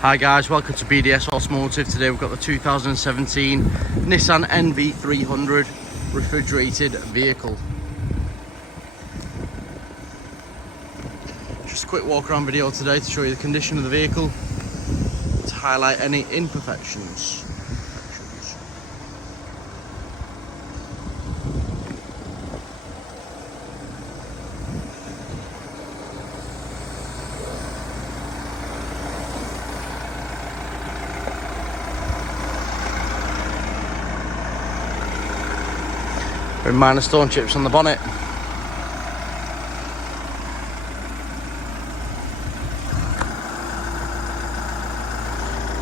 Hi guys, welcome to BDS Automotive. Today we've got the 2017 NISSAN NV300 refrigerated vehicle. Just a quick walk around video today to show you the condition of the vehicle, to highlight any imperfections. Very minor stone chips on the bonnet.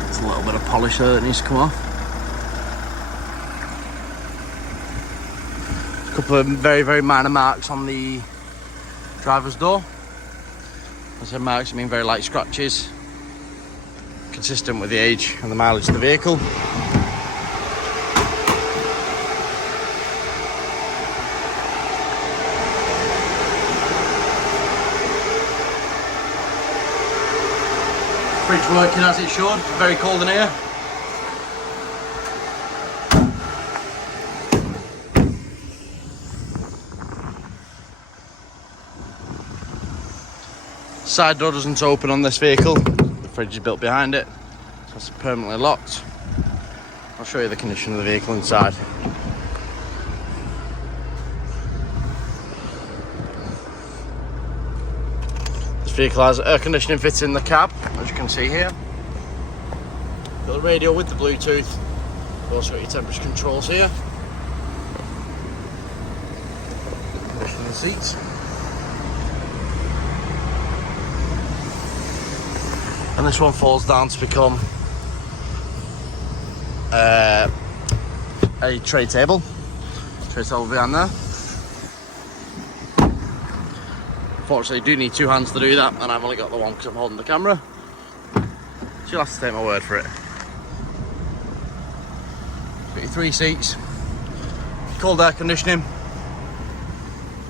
There's a little bit of polish there that needs to come off. A couple of very minor marks on the driver's door. When I say marks, I mean very light scratches, consistent with the age and the mileage of the vehicle. Fridge working as it should, very cold in here. Side door doesn't open on this vehicle. The fridge is built behind it, so it's permanently locked. I'll show you the condition of the vehicle inside. This vehicle has air conditioning fitted in the cab, as you can see here. Got the radio with the Bluetooth. You've also got your temperature controls here. Condition of the seats. And this one falls down to become a tray table. Tray table behind there. Unfortunately, you do need two hands to do that, and I've only got the one because I'm holding the camera. So you'll have to take my word for it. Got your 3 seats, cold air conditioning.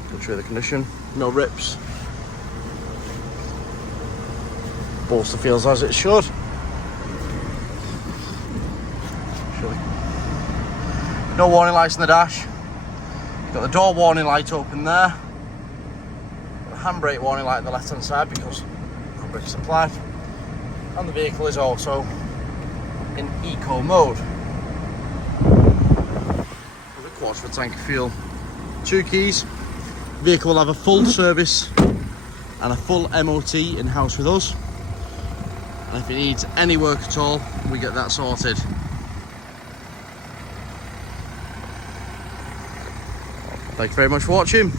Go through the condition, no rips. Bolster feels as it should. No warning lights in the dash. Got the door warning light open there. Handbrake warning light on the left hand side because front brake is applied, and the vehicle is also in eco mode. With a quarter of a tank of fuel, 2 keys. The vehicle will have a full service and a full MOT in house with us, and if it needs any work at all, we get that sorted. Thank you very much for watching.